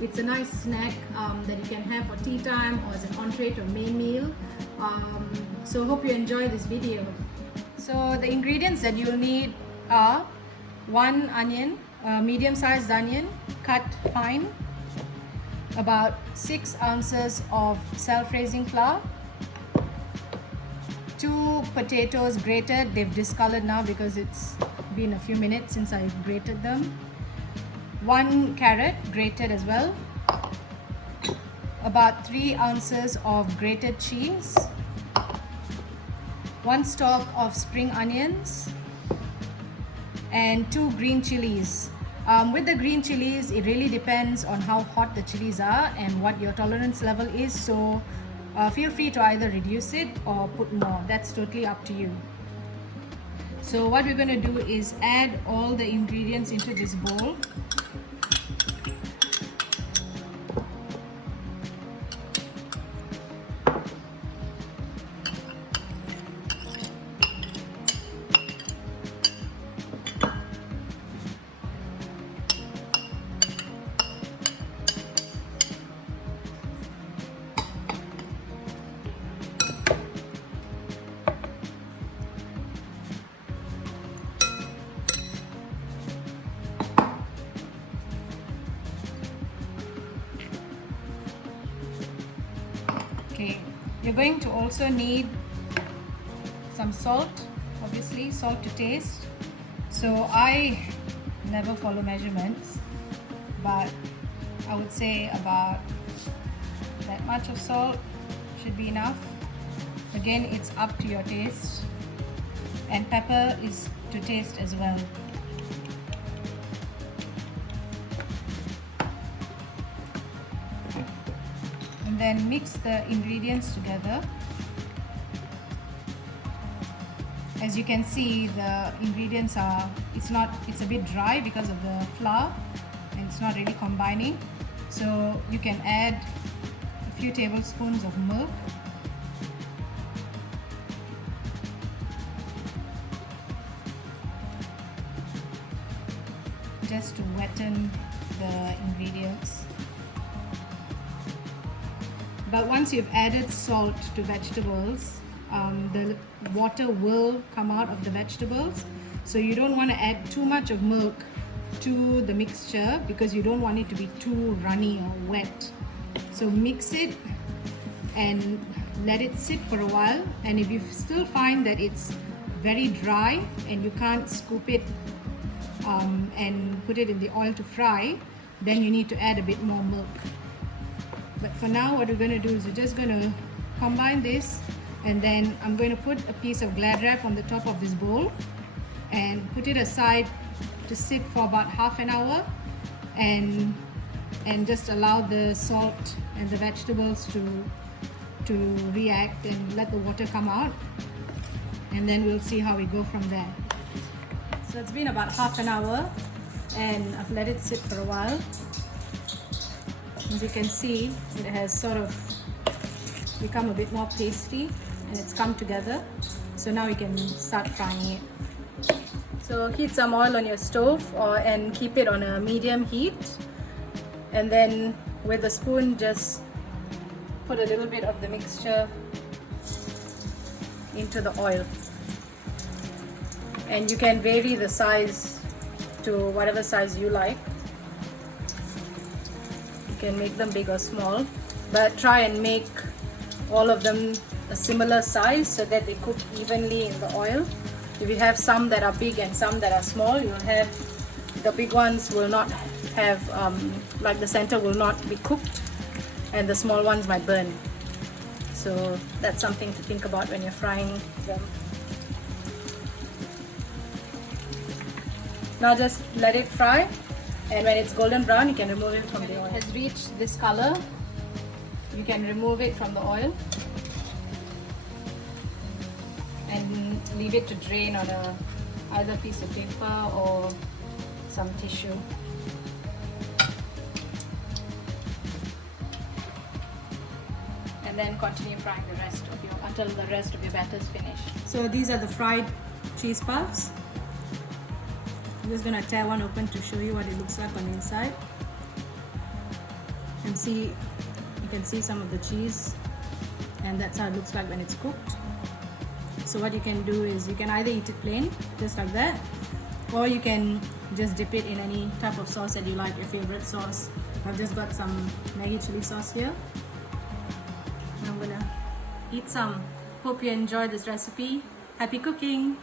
It's a nice snack that you can have for tea time or as an entree to a main meal. So hope you enjoy this video. So the ingredients that you'll need are 1 onion, a medium-sized onion cut fine, about 6 ounces of self-raising flour, 2 potatoes grated. They've discolored now because it's been a few minutes since I grated them. 1 carrot grated as well, about 3 ounces of grated cheese, 1 stalk of spring onions, and 2 green chilies. With the green chilies, it really depends on how hot the chilies are and what your tolerance level is, so feel free to either reduce it or put more. That's totally up to you. So what we're going to do is add all the ingredients into this bowl. Okay, you're going to also need some salt, obviously, salt to taste. So I never follow measurements, but I would say about that much of salt should be enough. Again, it's up to your taste, and pepper is to taste as well. And then mix the ingredients together. As you can see, the ingredients it's a bit dry because of the flour, and it's not really combining. So you can add a few tablespoons of milk, just to wetten the ingredients. But once you've added salt to vegetables, the water will come out of the vegetables. So you don't want to add too much of milk to the mixture because you don't want it to be too runny or wet. So mix it and let it sit for a while. And if you still find that it's very dry and you can't scoop it and put it in the oil to fry, then you need to add a bit more milk. But for now, what we're going to do is we're just going to combine this, and then I'm going to put a piece of Glad wrap on the top of this bowl and put it aside to sit for about half an hour, and just allow the salt and the vegetables to react and let the water come out, and then we'll see how we go from there. So it's been about half an hour and I've let it sit for a while. As you can see, it has sort of become a bit more pasty and it's come together. So now we can start frying it. So heat some oil on your stove and keep it on a medium heat. And then with a spoon, just put a little bit of the mixture into the oil. And you can vary the size to whatever size you like. Can make them big or small, but try and make all of them a similar size so that they cook evenly in the oil. If you have some that are big and some that are small, you'll have the big ones will not have like the center will not be cooked, and the small ones might burn. So that's something to think about when you're frying them. Now just let it fry. And when it's golden brown, you can remove it from the oil. When it has reached this color, you can remove it from the oil and leave it to drain on either piece of paper or some tissue. And then continue frying until the rest of your batter is finished. So these are the fried cheese puffs. I'm just going to tear one open to show you what it looks like on the inside. You can see some of the cheese, and that's how it looks like when it's cooked. So what you can do is you can either eat it plain, just like that, or you can just dip it in any type of sauce that you like, your favorite sauce. I've just got some Maggi chili sauce here. I'm gonna eat some. Hope you enjoyed this recipe. Happy cooking!